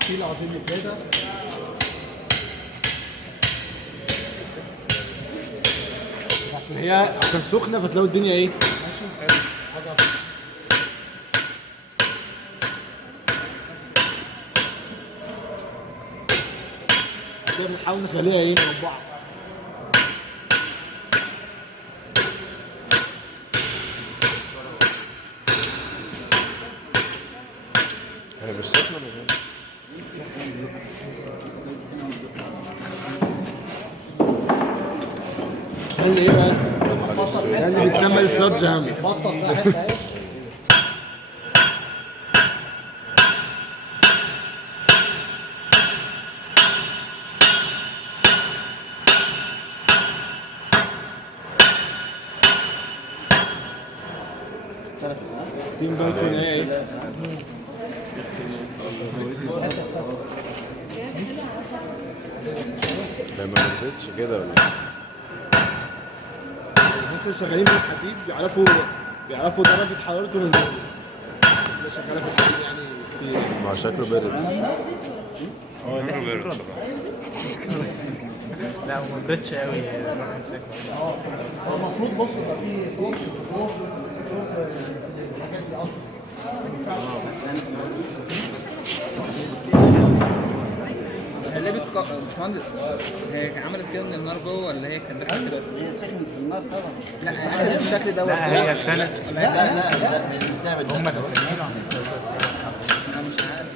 تفصيل عظيم كده. عشان سخنه فتلاقوا الدنيا ايه. ماشي. كده بنحاول نخليها ايه مربعه. هي مش سخنة من هنا. ده اللي ايه بقى؟ يا نهار اسود. ده اللي بيتسمى السلادج يا عم. بطط بقى حته عيش. فين بقى يكون ايه؟ ده ما رضيتش كده ولا ايه؟ الناس اللي شغالين في الحديد بيعرفوا درجه حرارته من جوه. الناس اللي شغاله في الحديد يعني كتير. ما شكله برد. لا هو ما بردش قوي. هو المفروض بص يبقى فيه فوق الحاجات دي اصلا ما ينفعش. هي ليه باشمهندس هي عملت كده من النار جوه ولا هي كانت داخله كده؟ هي سخنت في النار طبعا. لا عملت بالشكل دوت لا هي كانت لا هي بتعمل هم دافعين انا مش عارف.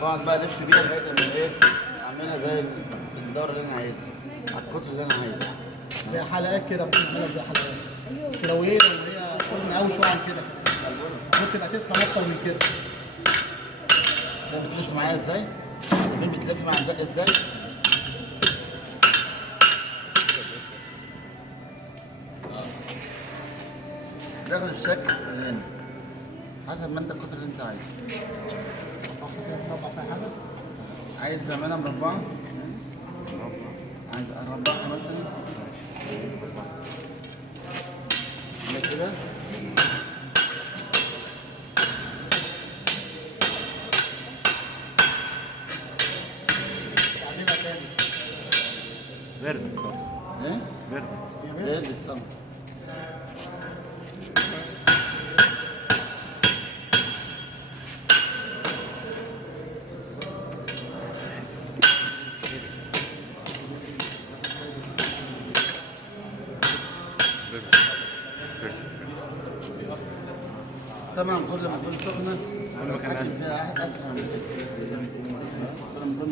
بقعد بقى الف بيها لغايه ما ايه اعملها زي الدوره اللي انا عايزها على القطر اللي انا عايزها. زي حلقات كده، بتعملها زي حلقات. بس لو ايه لو هي فرن قوي شويه عن كده ممكن تبقى تسخن اكتر من كده. ده بتلف معايا ازاي؟ فين بتلف مع الدق ازاي؟ تاخد الشكل من هنا حسب ما انت القطر اللي انت عايزه. مربع فيها حاجه. عايز زمانها مربعه؟ عايز اربعها مثلا كده. تعملها تاني. بردت ايه؟ بردت. زي طبعا. طبعا كل ما تكون سخنه الحاجة فيها اسرع من كده. كل ما تكون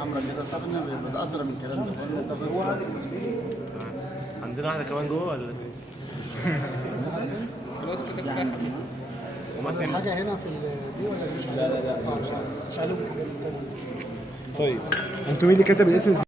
حمرا كده سخنه بيبقى اطرى من الكلام ده كله. تغيروها عندنا واحده كمان جوه ولا خلاص كده كفايه. في حاجه هنا في دي ولا مش؟ لا شالوا من الحاجات التانيه. طيب انتوا مين اللي كتب الاسم